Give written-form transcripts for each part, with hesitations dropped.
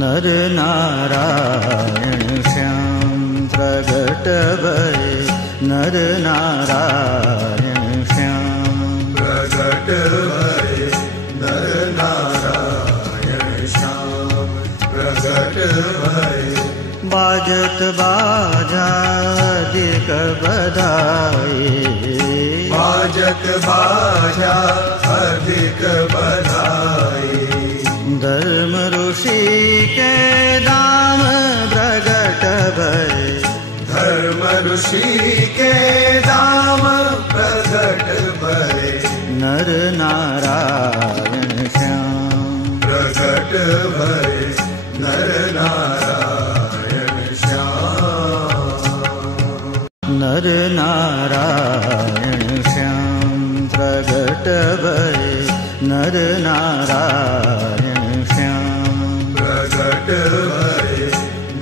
नर नारायण श्याम प्रगट भये नर नारायण श्याम प्रगट भये नर नारायण श्याम प्रगट भये बाजत बाजा अधिक बधाई बाजत बाजा अधिक बधाई धर्म ऋषि के दाम प्रगट भये धर्म ऋषि के दाम प्रगट भये नर नारायण श्याम प्रगट भये नर नारायण श्याम नर नारायण श्याम प्रगट भये नर नारायण श्याम प्रगट भये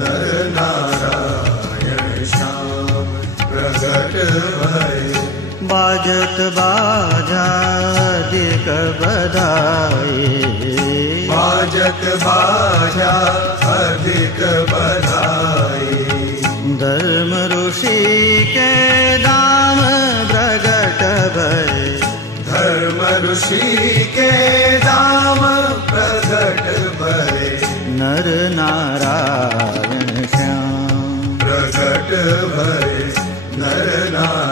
नर नारायण श्याम प्रगट भये बाजत बाजा अधिक बधाई बाजत बाजा अधिक बधाई धर्म ऋषि के दाम प्रगट भये धर्म ऋषि के दाम प्रगट भये नर नारायण श्याम प्रगट भये नर नारायण